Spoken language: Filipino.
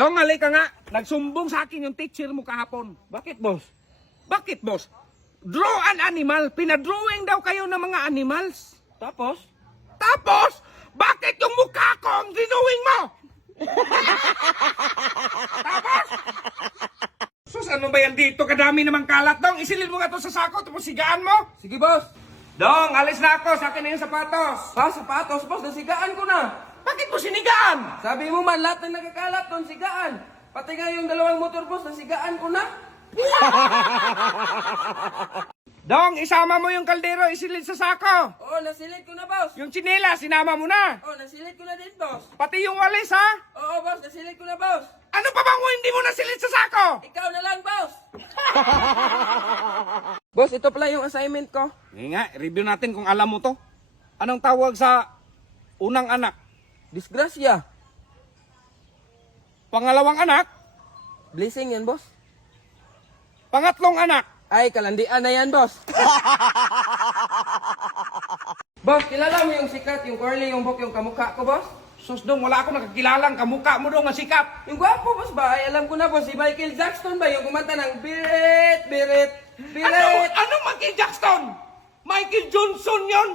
Dong, halika nga. Nagsumbong sa akin yung teacher mo kahapon. Bakit, boss? Bakit, boss? Draw an animal. Pinadrawing daw kayo ng mga animals. Tapos? Tapos, bakit yung mukha ko ang drawing mo? Tapos, sus, ano ba yan dito? Kadami namang kalat. Dong, isilid mo nga to sa sako, tapos sigaan mo. Sige, boss. Dong, alis na ako. Sa akin na yung sapatos. Ha, sapatos, boss. Nasigaan ko na. Bakit mo sinigaan? Sabi mo man, lahat ng nagkakalat doon, sigaan. Pati nga yung dalawang motor, boss, nasigaan ko na. Dong, isama mo yung kaldero, isilid sa sako. Oo, nasilid ko na, boss. Yung tsinela, sinama mo na. Oo, nasilid ko na din, boss. Pati yung walis, ha? Oo, boss, nasilid ko na, boss. Ano pa bang hindi mo nasilid sa sako? Ikaw na lang, boss. Boss, ito pala yung assignment ko. Ngayon nga, review natin kung alam mo to. Anong tawag sa unang anak? Disgrasya. Pangalawang anak? Blessing yan, boss. Pangatlong anak? Ay, kalandian na yan, boss. Boss, kilala mo yung sikat, yung curly, yung buhok, yung kamukha ko, boss? Sus dong, wala akong nakakilalang kamukha mo dong nga sikat. Yung gwapo, boss ba? Ay, alam ko na, boss. Si Michael Jackson ba? Yung kumanta ng Birit, Birit, Birit. Ano Michael Jackson? Michael Johnson yon.